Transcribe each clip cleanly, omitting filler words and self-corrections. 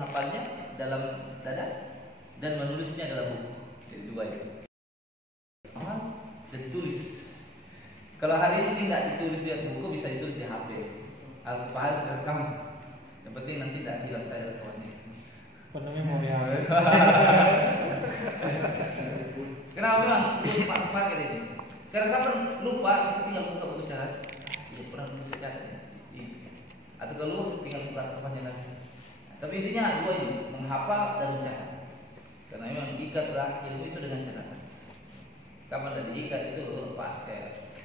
menghafalnya dalam dada dan menulisnya dalam buku. Jadi dua itu. Dan ditulis. Kalau hari ini tidak ditulis di buku, bisa ditulis di HP. Al-Fahaz rekam. Yang penting nanti tidak hilang saya rekamannya. Penuhnya mau ya. Kenapa memang lupa pakai ini? Karena kapan lupa, kita tinggal buka buku catat. Tidak pernah bisa catat. Atau kalau tinggal buka rekamannya lagi. Tapi intinya dua ini, menghafal dan mencatat. Karena memang ikatlah ilmu itu dengan catatan. Kapan dan diikat itu lepas kayak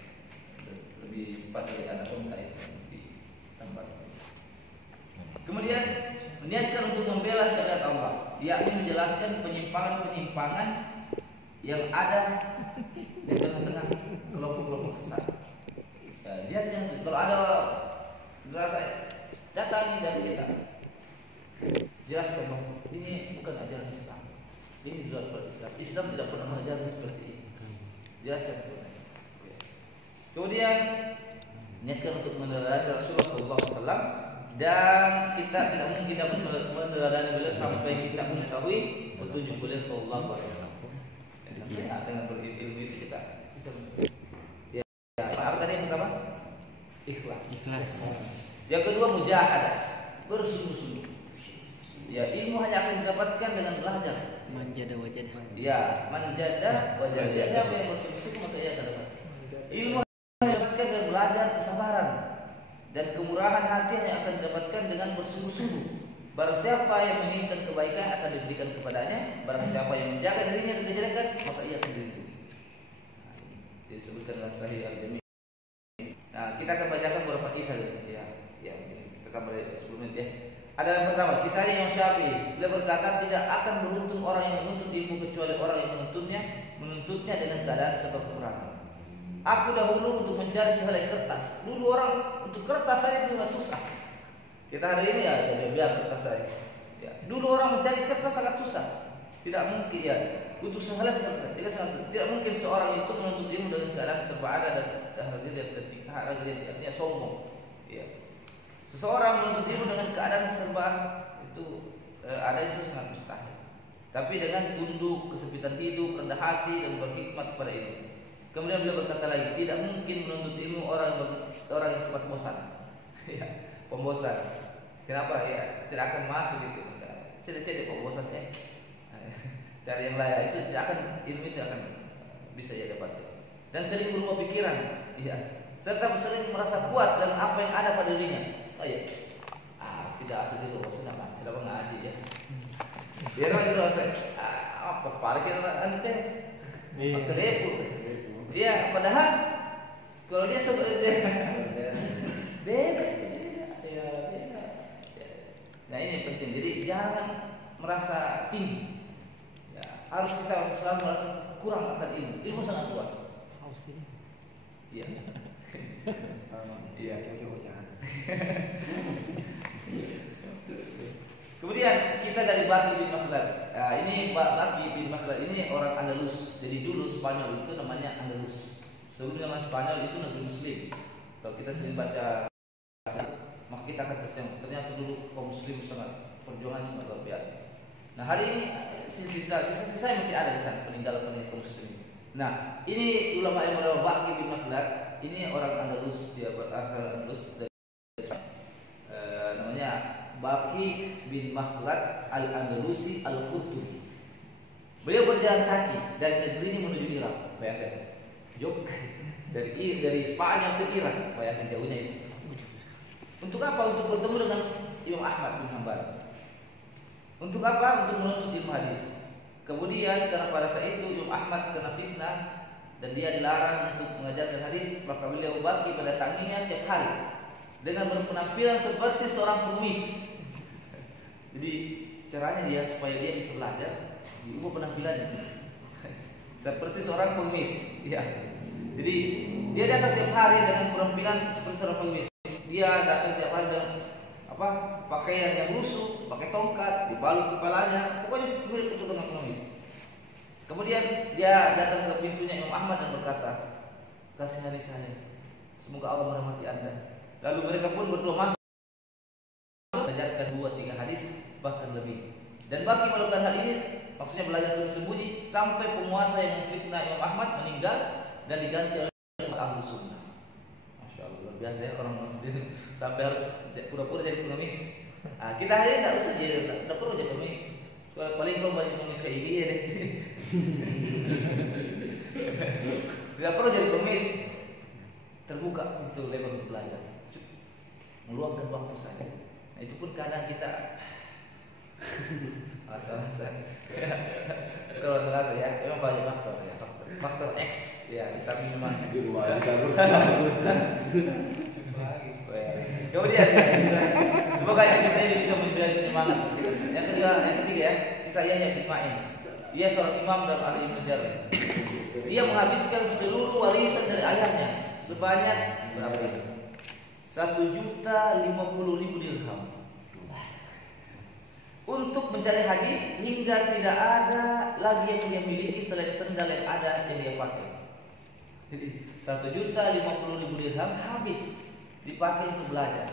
lebih cepat dari anak unta itu ditambah. Kemudian niatkan untuk membela syariat Allah, yakni menjelaskan penyimpangan-penyimpangan yang ada di tengah-tengah kelompok-kelompok sesat. Ya, dia jangan kalau ada dirasa datangi dari kita, jelaskan bahwa ini bukan ajaran Islam, ini di luar Islam. Islam tidak pernah mengajarkan seperti ini. Jelaskan sebenarnya. Kemudian niatkan untuk meneladani Rasulullah SAW, dan kita tidak mungkin dapat meneladani beliau sampai kita mengetahui petunjuk beliau Sallallahu Alaihi Wasallam. Ya, dengan berilmu itu kita bisa. Ya, apa tadi yang pertama? Ikhlas. Yang kedua mujahadah, bersungguh-sungguh. Ya, ilmu hanya akan didapatkan dengan belajar. Manjada wajadah. Ya, manjada wajadah. Siapa yang bersungguh-sungguh maka ia akan dapat. Ilmu hanya didapatkan dengan belajar, kesabaran, dan kemurahan hati hanya akan didapatkan dengan bersungguh-sungguh. Barang siapa yang menginginkan kebaikan akan diberikan kepadanya. Barang siapa yang menjaga dirinya dari kejelekan maka ia akan dilindungi. Disebutkan dalam Sahih Al-Jami'. Nah, kita akan bacakan beberapa kisah ya. Kita tambah 10 menit ya. Ada yang pertama, kisahnya yang Syafi'i. Dia berkata, tidak akan beruntung orang yang menuntut ilmu kecuali orang yang menuntutnya dengan keadaan sebab kekurangan. Aku dahulu untuk mencari sehelai kertas. Dulu orang untuk kertas saya itu nggak susah. Kita hari ini ya biar kertas saya. Ya. Dulu orang mencari kertas sangat susah. Tidak mungkin ya butuh sehelai kertas. Tidak mungkin seorang itu menuntut ilmu dengan keadaan serba ada dan harga ketika artinya sombong. Ya. Seseorang menuntut ilmu dengan keadaan serba itu ada itu sangat mustahil. Tapi dengan tunduk, kesempitan hidup, rendah hati dan berhikmat kepada ilmu. Kemudian beliau berkata lagi, tidak mungkin menuntut ilmu orang yang cepat bosan. Ya, pembosan. Kenapa? Ya, tidak akan masuk gitu. Cedek pembosan saya. Cari yang layak itu tidak akan ilmu itu akan bisa ia dapatkan. Dan sering berubah pikiran, ya. Serta sering merasa puas dengan apa yang ada pada dirinya. Oh ya, sudah asal dulu, sudah mengaji ya. Dia orang dulu asal, apa parkir anu teh, kedepu. Dia padahal kalau dia sebenarnya beda. Nah ini penting. Jadi jangan merasa tinggi. Ya, harus kita selalu merasa kurang akan ilmu. Ilmu sangat luas. Iya. Iya, jangan. Kemudian kisah dari Baqi bin Makhlad. Nah, ini Baqi bin Makhlad ini orang Andalus. Jadi dulu Spanyol itu namanya Andalus. Sebelum nama Spanyol itu negeri Muslim. Kalau kita sering baca, maka kita akan ternyata dulu kaum Muslim sangat perjuangan sangat luar biasa. Nah hari ini sisa masih ada di sana peninggalan kaum Muslim. Nah ini ulama yang bernama Baqi bin Makhlad. Ini orang Andalus, dia berasal Andalus dari namanya Baqi bin Makhlad Al-Andalusi Al-Qurtubi. Beliau berjalan kaki dari negeri ini menuju Irak. Bayangkan, jauh dari Spanyol ke Irak. Bayangkan jauhnya itu. Untuk apa? Untuk bertemu dengan Imam Ahmad bin Hanbal. Untuk apa? Untuk menuntut ilmu hadis. Kemudian karena pada saat itu Imam Ahmad kena fitnah dan dia dilarang untuk mengajarkan hadis, maka beliau Baqi mendatanginya tiap hari dengan berpenampilan seperti seorang pengemis. Jadi caranya dia supaya dia bisa belajar, diubah penampilannya seperti seorang pengemis. Ya. Jadi dia datang tiap hari dengan penampilan seperti seorang pengemis. Dia datang tiap hari dengan pakaian yang lusuh, pakai tongkat, dibalut kepalanya, pokoknya mirip itu dengan pengemis. Kemudian dia datang ke pintunya Imam Ahmad dan berkata, kasihani saya, semoga Allah merahmati Anda. Lalu mereka pun berdua masuk, mengajarkan 2-3 hadis, bahkan lebih. Dan Baqi melakukan hal ini maksudnya belajar sembunyi sampai penguasa yang memfitnah Imam Ahmad meninggal dan diganti oleh Ahlu Sunnah. Masya Allah, luar biasa ya orang sampai harus pura-pura jadi pengemis. Nah, kita hari ini nggak usah jadi, nggak perlu jadi pengemis. Paling kalau banyak pengemis kayak gini ya deh. Tidak perlu jadi pengemis. Terbuka untuk lebar untuk belajar, meluangkan waktu saja. Nah, itu pun kadang kita masa-masa kalau masa-masa ya, memang banyak faktor ya, faktor X ya, di samping memang kemudian ya, semoga kisah ini bisa menjadi penyemangat. Yang ketiga ya, kisah Yahya bin Ma'in. Dia seorang imam dalam Ali bin Jarrah. Dia menghabiskan seluruh warisan dari ayahnya sebanyak berapa itu? 1.050.000 dirham untuk mencari hadis hingga tidak ada lagi yang dia miliki selain sendal yang ada yang dia pakai. Jadi 1.050.000 dirham habis dipakai untuk belajar.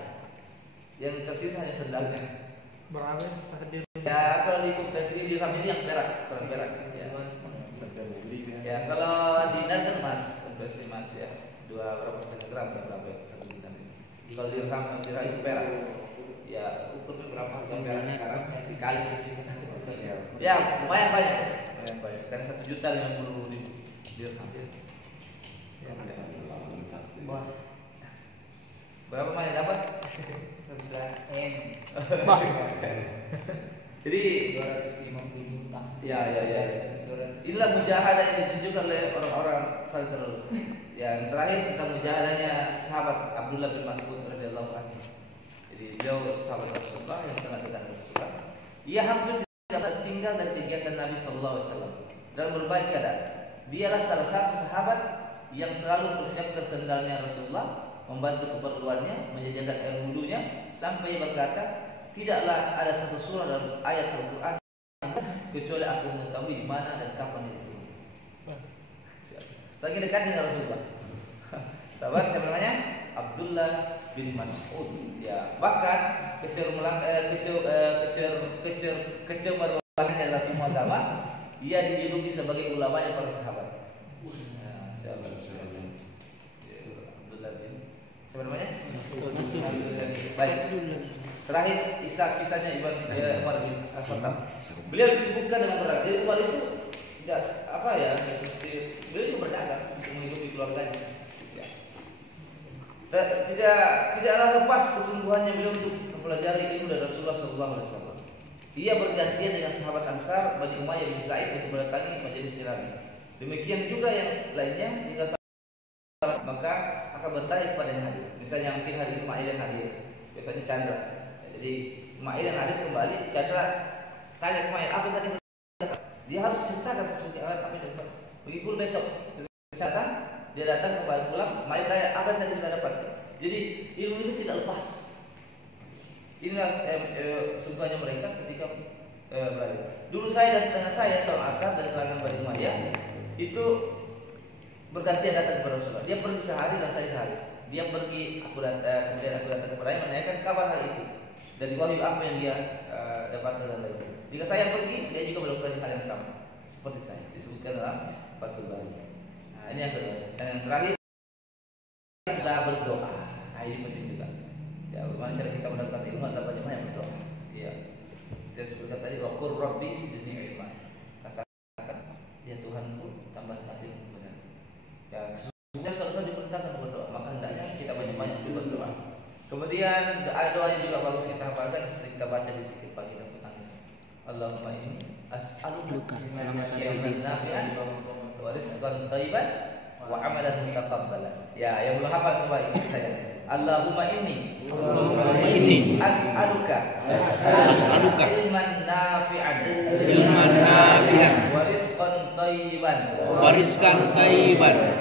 Yang tersisa hanya sendalnya. Berapa hadir? Ya kalau di konversi dirham ini yang perak, kalau perak. Ya kalau dinar kan emas, konversi emas ya. 2,5 gram berapa ya 1 dinar. Kalau dirham itu perak. Ya ukurnya berapa perak sekarang dikali. Ya lumayan banyak. Dari 1.050.000 dirham. Berapa banyak dapat? 11 M. Jadi 250 juta. Ya. Inilah mujahadah yang ditunjukkan oleh orang-orang salaf terdahulu. Yang terakhir tentang mujahadahnya sahabat Abdullah bin Mas'ud radhiyallahu anhu. Jadi beliau sahabat Rasulullah yang sangat dekat dengan Rasulullah. Ia hampir tidak tinggal dari kegiatan Nabi sallallahu alaihi wasallam dalam berbaik keadaan. Dialah salah satu sahabat yang selalu mempersiapkan sendalnya Rasulullah, membantu keperluannya, menyediakan air wudunya, sampai berkata, tidaklah ada satu surah dalam ayat Al-Quran kecuali aku mengetahui di mana dan kapan itu. Saking dekat dengan Rasulullah. Sahabat siapa namanya? Abdullah bin Mas'ud. Ya, bahkan kecerdasan dalam ilmu agama, ia dijuluki sebagai ulama yang para sahabat. Abdullah bin siapa namanya? Mas'ud. Baik. Terakhir kisahnya Umar bin Khattab. Beliau disebutkan dengan berat. Jadi Umar itu tidak apa ya, seperti beliau itu berdagang untuk menghidupi keluarganya. Ya. Tidaklah lepas kesungguhannya beliau untuk mempelajari ilmu dari Rasulullah SAW. Ia bergantian dengan sahabat Ansar Bani Umayyah bin Sa'id untuk mendatangi majelis ilmu. Demikian juga yang lainnya, jika salah maka akan bertanya kepada yang hadir. Misalnya mungkin hari ini Ma'il yang hadir, biasanya Chandra. Jadi Ma'il yang hadir kembali, Chandra tanya ke Ma'il apa yang tadi berdapat. Dia harus ceritakan sesuatu apa yang dapat. Begitu besok datang, dia datang kembali pulang, Ma'il tanya apa yang tadi kita dapat. Jadi ilmu itu tidak lepas. Inilah sungguhnya mereka ketika belajar. Dulu saya dan dengan saya seorang asar dari kalangan Bani Umayyah itu bergantian datang kepada Rasulullah. Dia pergi sehari dan saya sehari. Dia pergi, kemudian aku datang kepadanya menanyakan kabar hal itu. Dari wahyu apa yang dia dapatkan dan lain-lain. Jika saya pergi, dia juga melakukan hal yang sama seperti saya. Disebutkan dalam Fathul Bari. Nah, ini yang kedua. Dan yang terakhir kita berdoa. Nah, ini penting juga. Ya, bagaimana cara kita mendapatkan ilmu atau bagaimana yang berdoa? Iya. Dia sebutkan tadi waqur rabbi zidni ilma. Katakan, ya Tuhanku tambah ilmu benar. Ya, sesungguhnya seharusnya diperintahkan berdoa, maka hendaknya kita banyak-banyak berdoa. Kemudian doa yang juga bagus kita hafalkan, sering kita baca di zikir pagi dan petang. Allahumma inni as'aluka ilman nafi'an wa rizqan thayyiban wa amalan mutaqabbalan. Ya, yang belum hafal coba ikut saya. Allahumma inni as'aluka ilman nafi'an wa rizqan thayyiban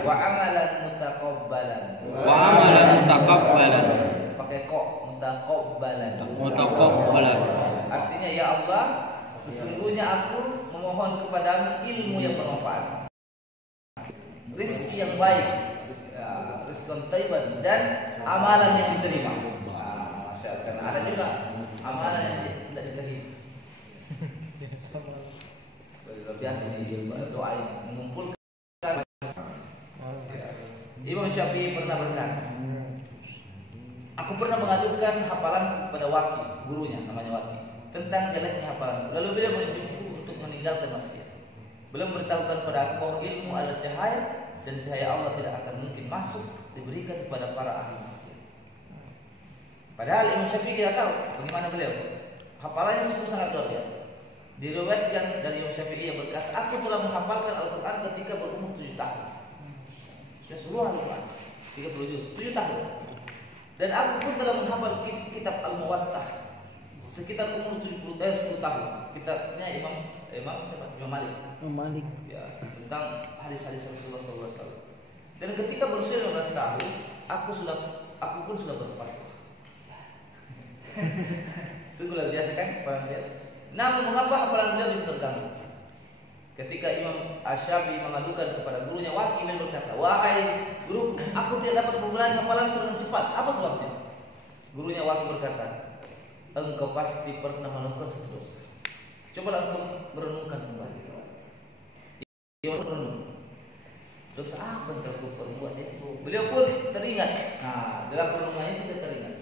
wa amalan mutaqabbalan. Pakai kok, mutaqabbalan. Artinya ya Allah, sesungguhnya aku memohon kepadamu ilmu yang bermanfaat, rezeki yang baik, rizqan thayyiban, dan amalan yang diterima. Masya Allah, karena ada juga amalan yang tidak diterima. biasa ini doa ini mengumpulkan. Imam Syafi'i pernah berkata, aku pernah mengadukan hafalan kepada Waki, gurunya namanya Waki, tentang jeleknya hafalan. Lalu beliau menunjukku untuk meninggalkan maksiat. Beliau memberitahukan pada aku bahwa ilmu adalah cahaya dan cahaya Allah tidak akan mungkin masuk diberikan kepada para ahli maksiat. Padahal Imam Syafi'i kita tahu bagaimana beliau. Hafalannya sungguh sangat luar biasa. Diriwayatkan dari Imam Syafi'i yang berkata, aku telah menghafalkan Al-Quran ketika berumur 7 tahun. Sudah seluruh Al-Quran 30 juz, 7 tahun. Dan aku pun telah menghafal kitab Al-Muwattah sekitar umur 10 tahun. Kitabnya Imam Malik. Ya, tentang hadis-hadis Rasulullah SAW. Dan ketika berusia 15 tahun, aku pun sudah berfatwa. Sungguh luar biasa kan hafalan dia. Namun mengapa hafalan beliau bisa terganggu? Ketika Imam Asy-Syafi'i mengadukan kepada gurunya Waki, beliau berkata, wahai guru, aku tidak dapat mengulangi hafalan dengan cepat. Apa sebabnya? Gurunya Waki berkata, engkau pasti pernah melakukan satu dosa. Cobalah engkau merenungkan kembali. Ia merenung. Dosa apa yang telah perbuat itu? Beliau pun teringat. Nah, dalam renungannya itu dia teringat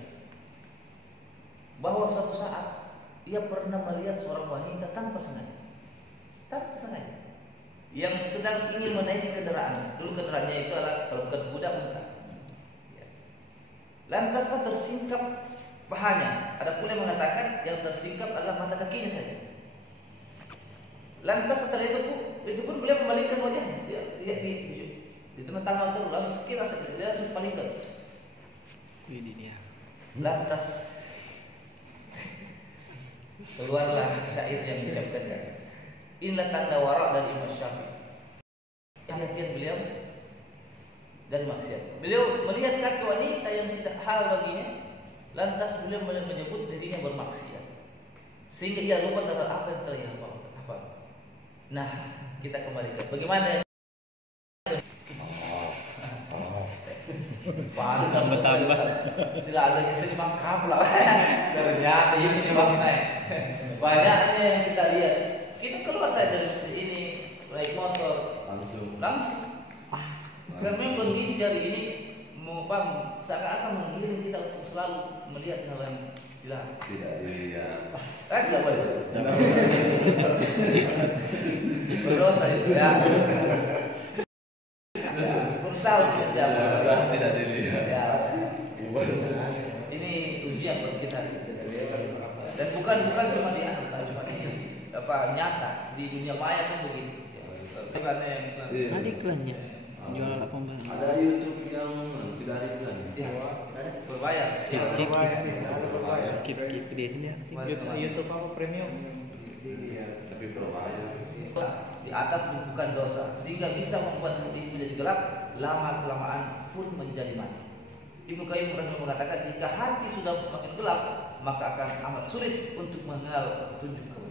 bahwa suatu saat ia pernah melihat seorang wanita tanpa sengaja yang sedang ingin menaiki kendaraan. Dulu kendaraannya itu adalah kalau bukan kuda, unta. Lantas tersingkap pahanya. Ada pula yang mengatakan yang tersingkap adalah mata kakinya saja. Lantas setelah itu pun beliau membalikkan wajahnya. Dia di tengah tangan itu langsung sekira saja dia langsung palingkan. Lantas keluarlah syair yang diucapkan di atas. Inilah tanda wara dari Imam Syafi'i. Perhatian beliau dan maksiat. Beliau melihat kaki wanita yang tidak hal baginya, lantas beliau menyebut dirinya bermaksiat, sehingga ia lupa terhadap apa yang telah ia hafal. Nah, kita kembalikan. Bagaimana? Tambah. Sila ada kesini mangkap lah. Ternyata ini cuma naik. Banyaknya yang kita lihat. Kita keluar saja dari masjid ini, naik motor langsung. Karena memang kondisi hari ini seakan-akan menggiring kita untuk selalu melihat hal yang dilarang. Tidak dilihat. Tidak boleh. Berdosa itu ya. Berusaha untuk tidak dilihat. Ya. Ini ujian buat kita. Dan bukan cuma di nyata di dunia maya kan begitu. Ada iklannya. Jual 18. Ada YouTube yang tidak ada iklan. Ya, berbayar. Skip dia sini. YouTube apa premium? Tapi berbayar. Di atas bukan dosa sehingga bisa membuat hati menjadi gelap, lama kelamaan pun menjadi mati. Ibnu Qayyim mengatakan jika hati sudah semakin gelap maka akan amat sulit untuk mengenal petunjuk kebenaran.